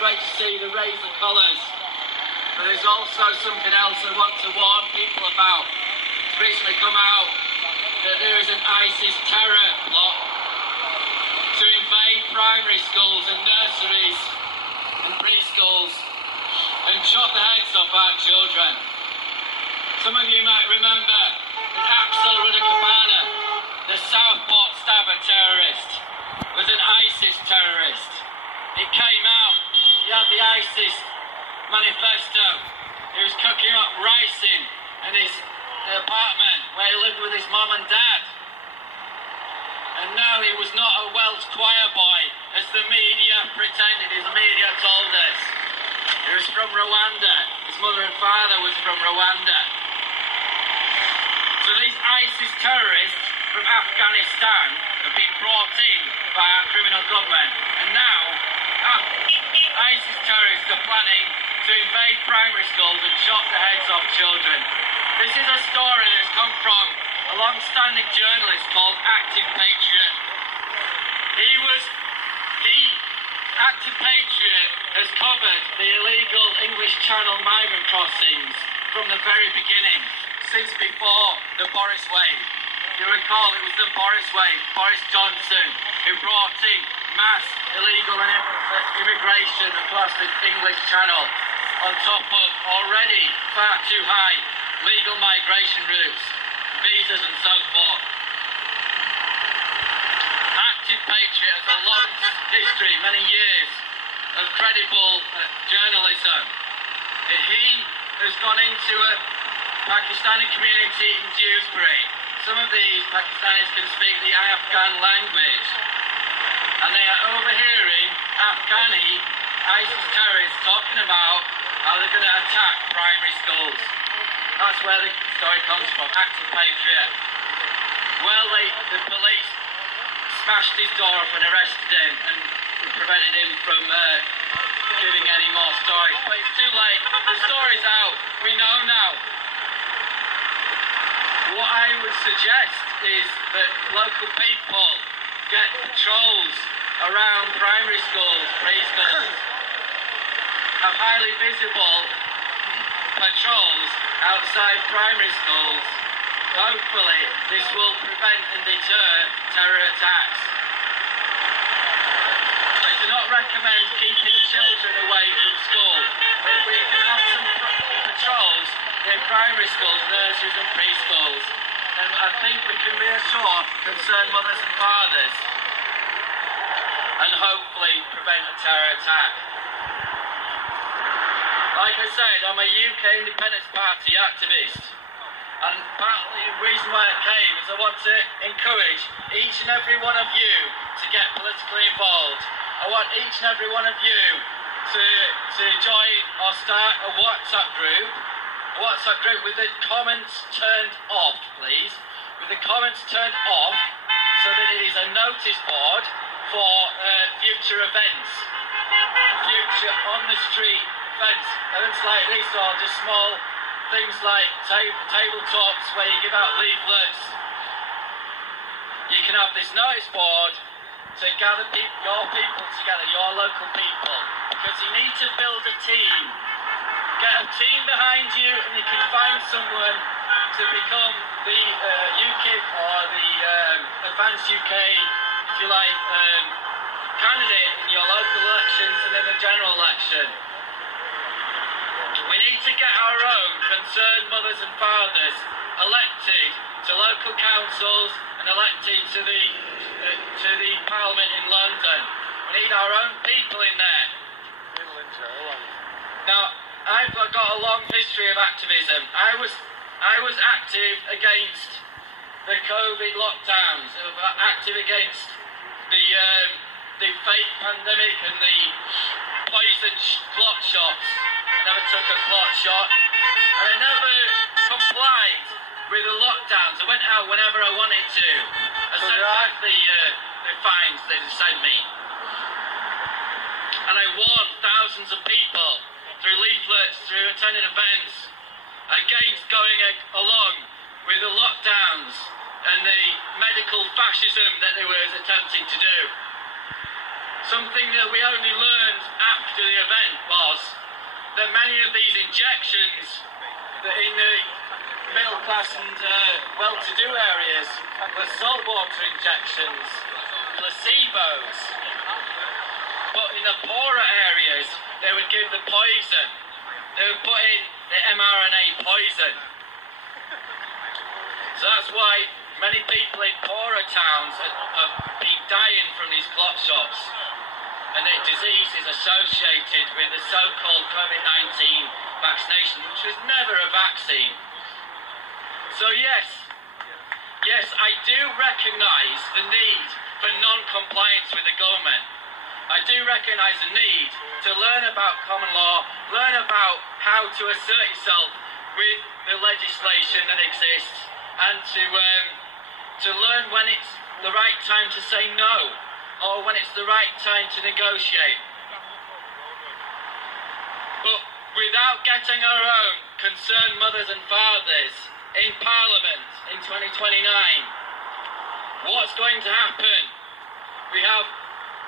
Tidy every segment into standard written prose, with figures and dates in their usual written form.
great to see the raise the colours. But there's also something else I want to warn people about. It's recently come out that there is an ISIS terror plot to invade primary schools and nurseries and preschools and chop the heads off our children. Some of you might remember that Axel Rudakabana, the Southport stabber terrorist, was an ISIS terrorist. It came out, he had the ISIS manifesto. He was cooking up rice in his apartment where he lived with his mum and dad. And no, he was not a Welsh choir boy, as the media pretended, his media told us. He was from Rwanda. His mother and father was from Rwanda. So these ISIS terrorists from Afghanistan have been brought in by our criminal government. And now, ISIS terrorists are planning to invade primary schools and chop the heads off children. This is a story that's come from a long-standing journalist called Active Patriot. Active Patriot has covered the illegal English Channel migrant crossings from the very beginning, since before the Boris wave. You recall it was the Boris wave, Boris Johnson, who brought in mass illegal immigration across the English Channel, on top of already far too high legal migration routes, visas and so forth. Active Patriot has a long history, many years, of credible journalism. He has gone into a Pakistani community in Dewsbury. Some of these Pakistanis can speak the Afghan language, and they are overhearing Afghani ISIS terrorists talking about how they're going to attack primary schools. That's where the story comes from, Active Patriot. Well, the police smashed his door up and arrested him and prevented him from giving any more stories. But it's too late. The story's out. We know now. What I would suggest is that local people get patrols around primary schools, preschools, have highly visible patrols outside primary schools. Hopefully this will prevent and deter terror attacks. I do not recommend keeping children away from school, but if we can have some patrols in primary schools, nurseries and preschools, then I think we can reassure concerned mothers and fathers and hopefully prevent a terror attack. Like I said, I'm a UK Independence Party activist, and partly the reason why I came is I want to encourage each and every one of you to get politically involved. I want each and every one of you to join or start a WhatsApp group with the comments turned off, please, with the comments turned off, so that it is a notice board for future events, future on the street events like this, or just small things like table talks where you give out leaflets. You can have this notice board to gather your people together, your local people, because you need to build a team. Get a team behind you, and you can find someone to become the UKIP or the Advanced UK, if you like, candidate in your local elections and in the general election. We need to get our own concerned mothers and fathers elected to local councils and elected to the Parliament in London. We need our own people in there. Now, I've got a long history of activism. I was active against the COVID lockdowns, active against the fake pandemic and the poison clot shots. I never took a clot shot. I never complied with the lockdowns. I went out whenever I wanted to. I sent back the fines they sent me. And I warned thousands of people through leaflets, through attending events, against going along with the lockdowns and the medical fascism that they were attempting to do. Something that we only learned after the event was that many of these injections that in the middle class and well-to-do areas were saltwater injections, placebos. But in the poorer areas, they would give the poison. They would put in the mRNA poison. So that's why many people in poorer towns have been dying from these clot shots. And the disease is associated with the so-called COVID-19 vaccination, which was never a vaccine. So yes, I do recognise the need for non-compliance with the government. I do recognise the need to learn about common law, learn about how to assert yourself with the legislation that exists, and to learn when it's the right time to say no, or when it's the right time to negotiate. But without getting our own concerned mothers and fathers in Parliament in 2029, what's going to happen? We have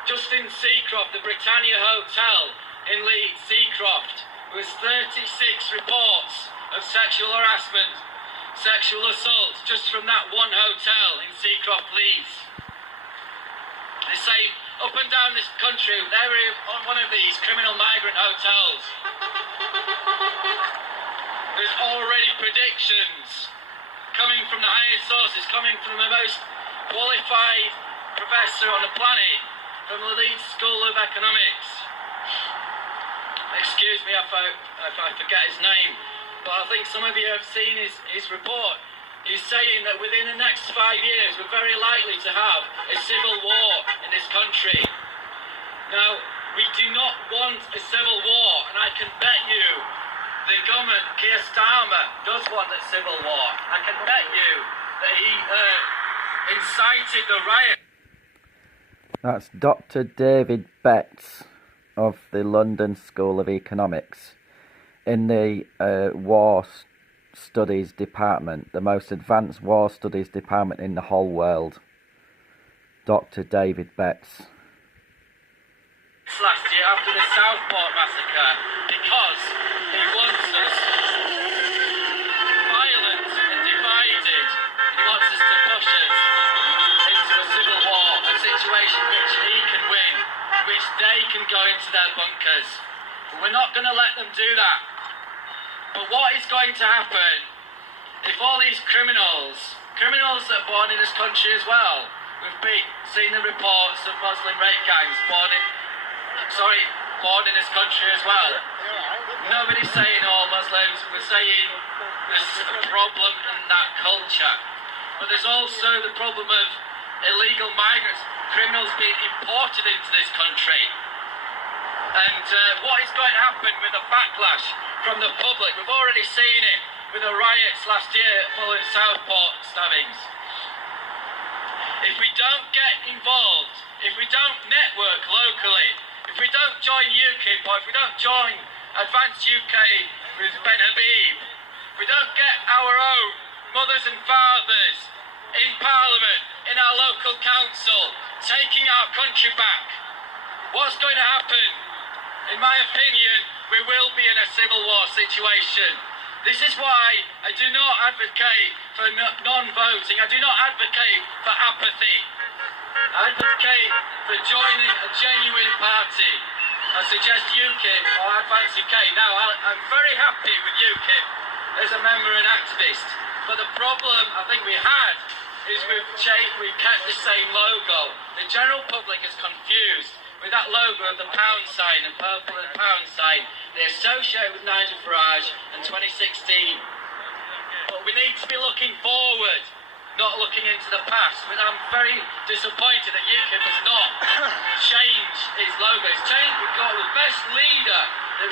Justin Seacroft, the Britannia Hotel in Leeds, Seacroft, who has 36 reports of sexual harassment, sexual assault, just from that one hotel in Seacroft, Leeds. They say up and down this country, they're on one of these criminal migrant hotels. There's already predictions coming from the highest sources, coming from the most qualified professor on the planet, from the Leeds School of Economics. Excuse me if I forget his name, but I think some of you have seen his report. He's saying that within the next 5 years we're very likely to have a civil war in this country. Now, we do not want a civil war, and I can bet you the government, Keir Starmer, does want a civil war. I can bet you that he incited the riot. That's Dr. David Betts of the London School of Economics in the War Studies Department, the most advanced War Studies Department in the whole world. Dr. David Betts. Last year after the Southport massacre, because he wants us violent and divided. He wants us to push us into a civil war, a situation which he can win, which they can go into their bunkers. But we're not going to let them do that. But what is going to happen if all these criminals that are born in this country as well, we've seen the reports of Muslim rape gangs born in this country as well. Nobody's saying all Muslims, we're saying there's a problem in that culture. But there's also the problem of illegal migrants, criminals being imported into this country. And what is going to happen with the backlash from the public? We've already seen it with the riots last year following Southport stabbings. If we don't get involved, if we don't network locally, if we don't join UKIP, or if we don't join Advance UK with Ben Habib, if we don't get our own mothers and fathers in Parliament, in our local council, taking our country back, what's going to happen? In my opinion, we will be in a civil war situation. This is why I do not advocate for non-voting. I do not advocate for apathy. I advocate for joining a genuine party. I suggest UKIP or Advance UK. Now, I'm very happy with UKIP as a member and activist. But the problem I think we had is we've kept the same logo. The general public is confused with that logo of the pound sign and purple and pound sign. They associate with Nigel Farage and 2016. But we need to be looking forward, not looking into the past. But I'm very disappointed that UKIP has not changed its logo. It's changed. We've got the best leader that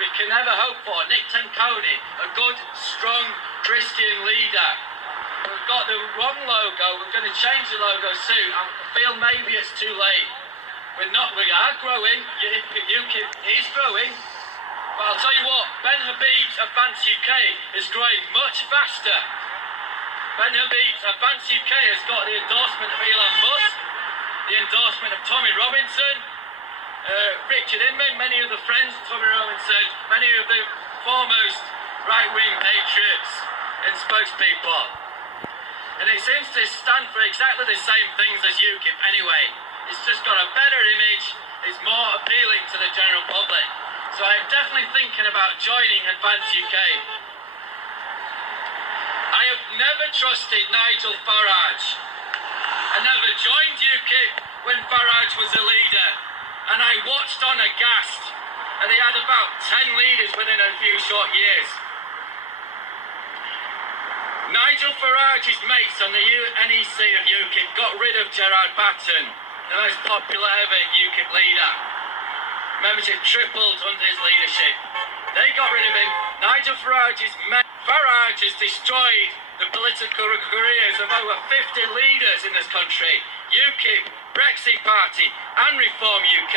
we can ever hope for, Nick Tanconi, a good, strong Christian leader. We've got the wrong logo. We're going to change the logo soon. I feel maybe it's too late. We are growing. UKIP is growing. But I'll tell you what, Ben Habib's Advance UK is growing much faster. Ben Habib's Advance UK has got the endorsement of Elon Musk, the endorsement of Tommy Robinson, Richard Inman, many of the friends of Tommy Rowlandson, many of the foremost right-wing patriots and spokespeople. And it seems to stand for exactly the same things as UKIP anyway. It's just got a better image, it's more appealing to the general public. So I'm definitely thinking about joining Advance UK. I have never trusted Nigel Farage. I never joined UKIP when Farage was a leader, and I watched on aghast, and he had about 10 leaders within a few short years. Nigel Farage's mates on the NEC of UKIP got rid of Gerard Batten, the most popular ever UKIP leader. Membership tripled under his leadership. They got rid of him. Nigel Farage's Farage has destroyed the political careers of over 50 leaders in this country. UKIP, Brexit Party and Reform UK.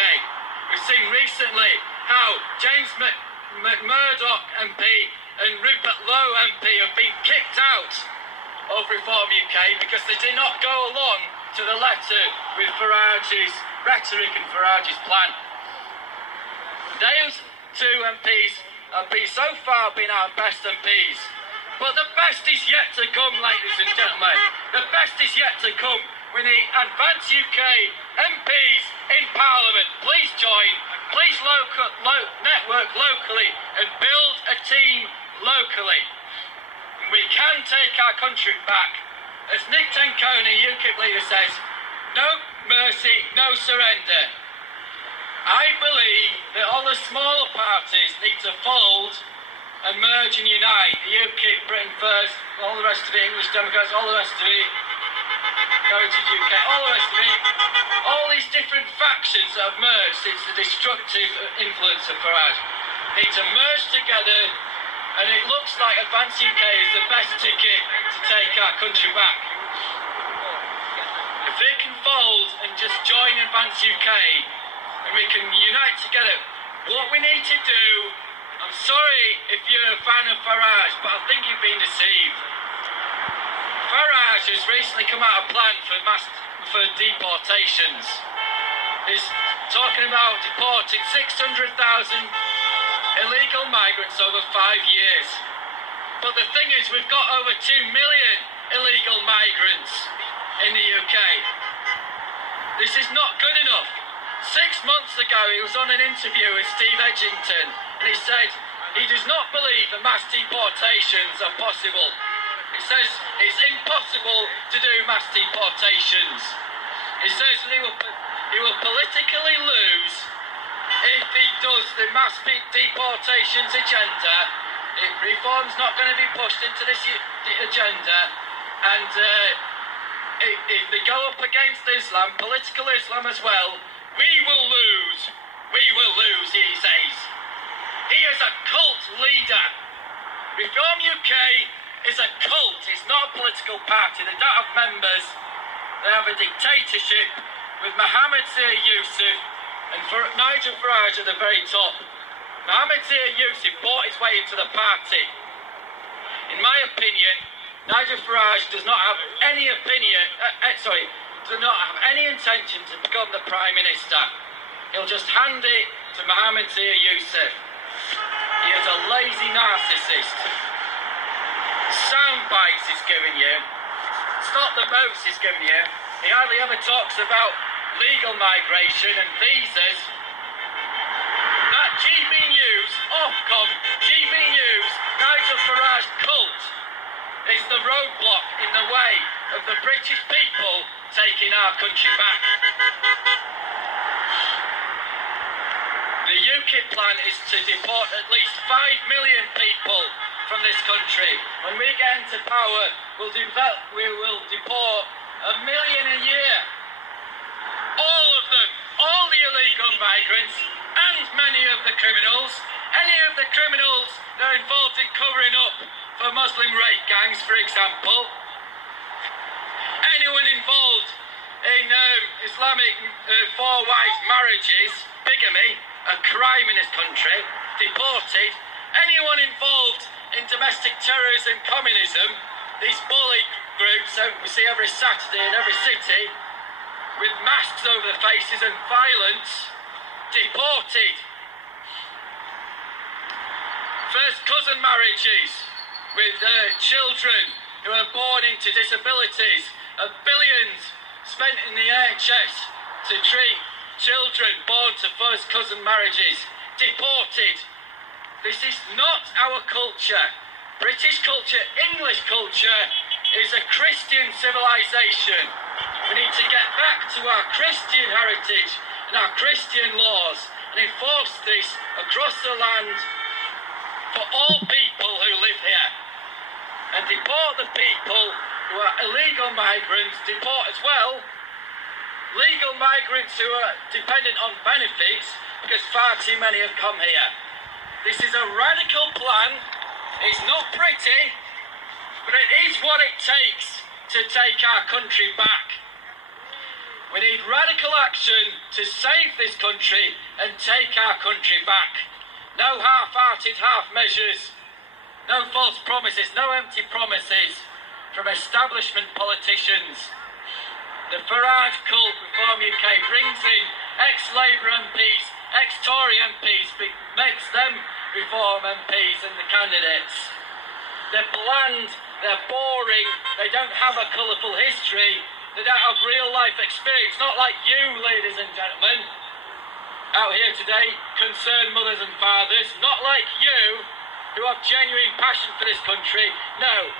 We've seen recently how James McMurdoch MP and Rupert Lowe MP have been kicked out of Reform UK because they did not go along to the letter with Farage's rhetoric and Farage's plan. Those two MPs have so far been our best MPs. But the best is yet to come, ladies and gentlemen. The best is yet to come. We need Advance UK MPs in Parliament. Please join. Please network locally and build a team locally. We can take our country back. As Nick Tenconi, UKIP leader, says, no mercy, no surrender. I believe that all the smaller parties need to fold and merge and unite. The UKIP, Britain First, all the rest of the English Democrats, all the rest of it, Heritage UK, all the rest of it, all these different factions that have merged since the destructive influence of Farage need to merge together, and it looks like Advance UK is the best ticket to take our country back. If they can fold and just join Advance UK and we can unite together, what we need to do, I'm sorry if you're a fan of Farage, but I think you've been deceived. Farage has recently come out with a plan for deportations. He's talking about deporting 600,000 illegal migrants over 5 years. But the thing is, we've got over 2 million illegal migrants in the UK. This is not good enough. 6 months ago, he was on an interview with Steve Edgington, and he said he does not believe that mass deportations are possible. He says it's impossible to do mass deportations. He says that he will politically lose if he does the mass deportations agenda. Reform's not going to be pushed into this agenda, and if they go up against Islam, political Islam as well, we will lose. We will lose, he says. He is a cult leader. Reform UK is a cult. It's not a political party. They don't have members. They have a dictatorship with Mohammed Zia Yusuf and Nigel Farage at the very top. Mohammed Zia Yusuf bought his way into the party. In my opinion, Nigel Farage does not have any does not have any intention to become the Prime Minister. He'll just hand it to Mohammed Zia Yusuf. He is a lazy narcissist. Sound bites he's giving you. It's not the votes he's giving you. He hardly ever talks about legal migration and visas. That GB News, Ofcom, GB News, Nigel Farage cult is the roadblock in the way of the British people taking our country back. The UKIP plan is to deport at least 5 million people from this country. When we get into power, we will deport 1 million a year. All of them, all the illegal migrants, and many of the criminals. Any of the criminals that are involved in covering up for Muslim rape gangs, for example. Anyone involved in Islamic four-wife marriages, bigamy, a crime in this country, deported. Anyone involved in domestic terrorism, communism, these bully groups that we see every Saturday in every city, with masks over their faces and violence, deported. First cousin marriages with children who are born into disabilities, billions spent in the NHS to treat children born to first cousin marriages, deported. This is not our culture. British culture, English culture is a Christian civilization. We need to get back to our Christian heritage and our Christian laws and enforce this across the land for all people who live here. And deport the people who are illegal migrants, deport as well legal migrants who are dependent on benefits because far too many have come here. This is a radical plan. It's not pretty, but it is what it takes to take our country back. We need radical action to save this country and take our country back. No half-hearted half measures, no false promises, no empty promises from establishment politicians. The Farage cult Reform UK brings in ex-Labour MPs, ex-Tory MPs, makes them Reform MPs and the candidates. They're bland, they're boring, they don't have a colourful history, they don't have real life experience, not like you, ladies and gentlemen, out here today, concerned mothers and fathers, not like you, who have genuine passion for this country. No,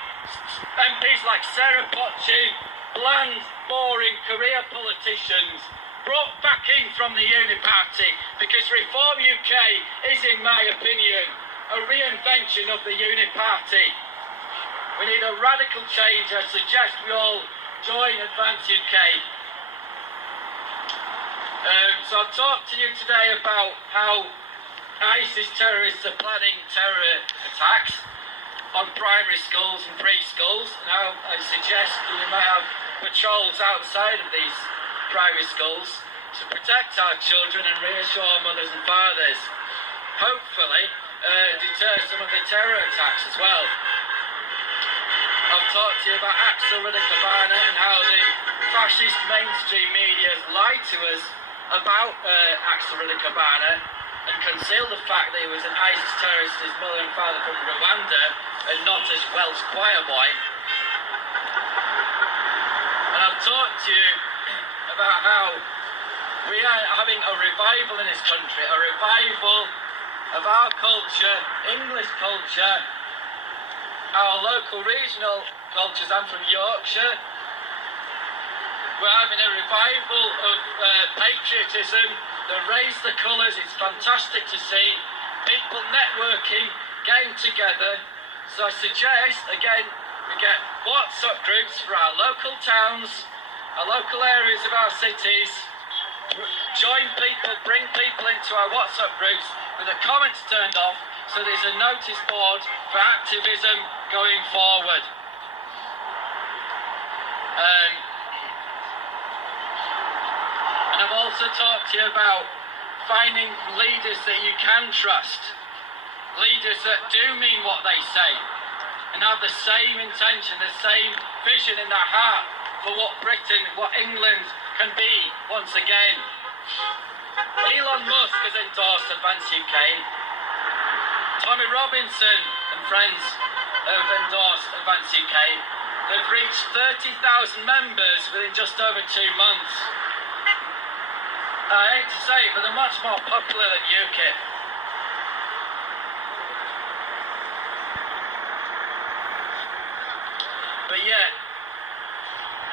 MPs like Sarah Potchin, bland, boring career politicians, brought back in from the Uni Party, because Reform UK is, in my opinion, a reinvention of the Uni Party. We need a radical change. I suggest we all join Advance UK. So I'll talk to you today about how ISIS terrorists are planning terror attacks on primary schools and preschools, and how I suggest we might have patrols outside of these primary schools to protect our children and reassure mothers and fathers. Hopefully, deter some of the terror attacks as well. I'll talk to you about Axel Rudder-Cabana and how the fascist mainstream media has lied to us about Axel Rudder-Cabana and concealed the fact that he was an ISIS terrorist, his mother and father from Rwanda, and not a Welsh choir boy. And I'll talk to you about how we are having a revival in this country, a revival of our culture, English culture, our local regional cultures. I'm from Yorkshire. We're having a revival of patriotism, the raise the colours. It's fantastic to see people networking, getting together. So I suggest, again, we get WhatsApp groups for our local towns, our local areas of our cities, join people, bring people into our WhatsApp groups with the comments turned off, so there's a notice board for activism going forward. And I've also talked to you about finding leaders that you can trust, leaders that do mean what they say and have the same intention, the same vision in their heart for what Britain, what England can be once again. Elon Musk has endorsed Advance UK. Tommy Robinson and friends have endorsed Advance UK. They've reached 30,000 members within just over 2 months. I hate to say it, but they're much more popular than UKIP. But yet,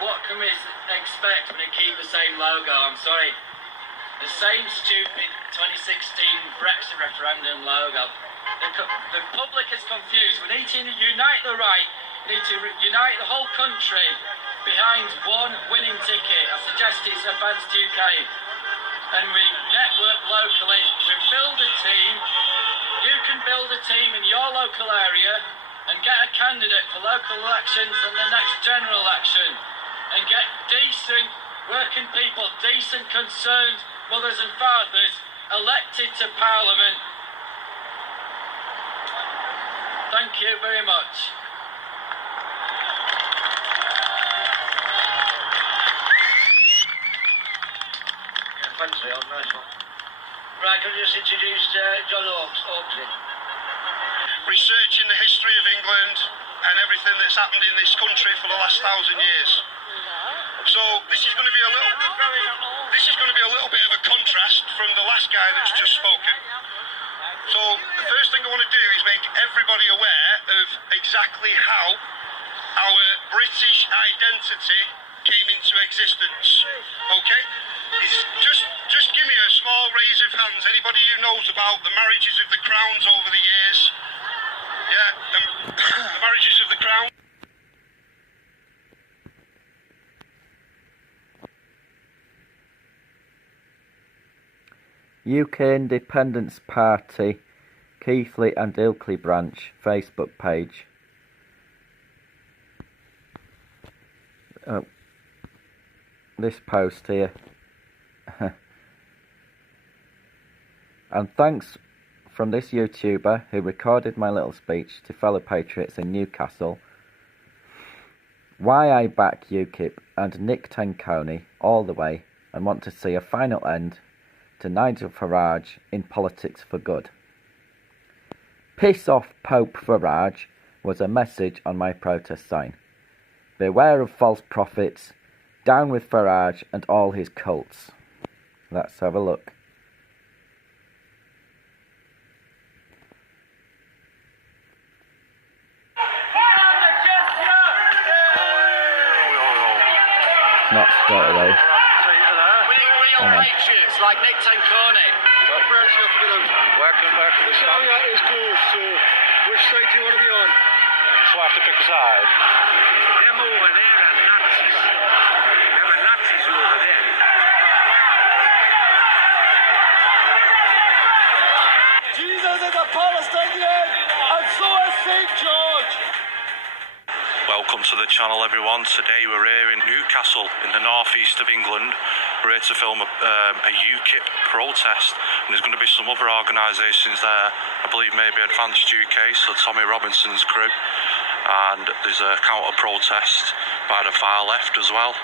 what can we expect when they keep the same logo? I'm sorry. The same stupid 2016 Brexit referendum logo. The public is confused. We need to unite the right. We need to unite the whole country behind one winning ticket. I suggest it's Advance UK. And we network locally. We build a team. You can build a team in your local area and get a candidate for local elections and the next general election. And get decent working people, decent concerned mothers and fathers elected to Parliament. Thank you very much. Yeah, thanks, Leon. Nice one. Right, can you just introduce John Oaksley? Researching the history of England and everything that's happened in this country for the last 1,000 years. So this is going to be a little bit of a contrast from the last guy that's just spoken. So the first thing I want to do is make everybody aware of exactly how our British identity came into existence. Okay? Just give me a small raise of hands. Anybody who knows about the marriages of the crowns over the years? Yeah, the marriages of the crown. UK Independence Party, Keighley and Ilkley branch Facebook page. Oh, this post here. And thanks from this YouTuber who recorded my little speech to fellow patriots in Newcastle. Why I back UKIP and Nick Tenconi all the way and want to see a final end to Nigel Farage in politics for good. Piss off Pope Farage was a message on my protest sign. Beware of false prophets, down with Farage and all his cults. Let's have a look. Not straight away. We need real patriots like Nick Tenconi. Welcome back to the stand. That is close, so which side do you want to be on? So I have to pick a side. Them over there are Nazis. There are Nazis over there. Jesus is a Palestinian, and so is St. George. Welcome to the channel, everyone. Today we're here in Newcastle in the northeast of England. We're here to film a UKIP protest, and there's going to be some other organisations there. I believe maybe Advanced UK, so Tommy Robinson's crew, and there's a counter protest by the far left as well.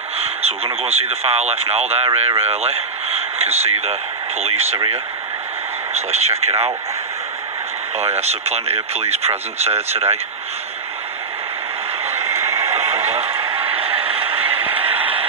So we're going to go and see the far left now. They're here early. You can see the police are here, so let's check it out. Oh yes, so plenty of police presence here today.